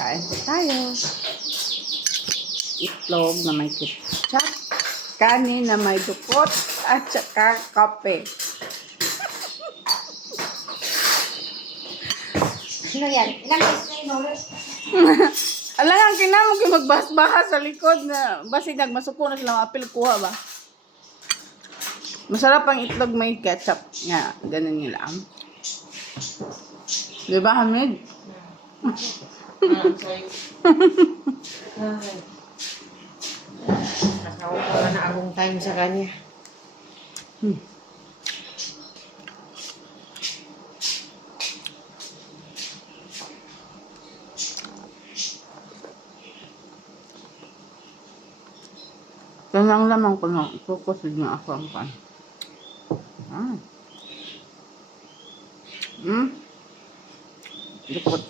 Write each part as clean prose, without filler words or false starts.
Kain po tayo. Itlog na may ketchup, kanin na may dukot, at saka kape. Sino yan? Ilang beses na inulit? Alangan kinamo kay magbahas-bahas sa likod na basi nagmasuko na sila apil kuha ba. Masarap ang itlog may ketchup. Nga, ganun nila. Di ba, Hamid? Sorry. Nakaupo na akong time sa kanya. Yan lang naman ko na. Focus na ako ang pan. Lukot.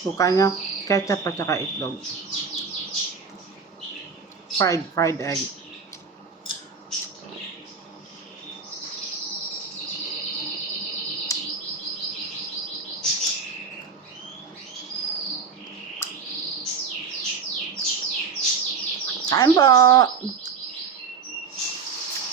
Suka niya, ketchup at saka itlog. Fried egg. Kain po!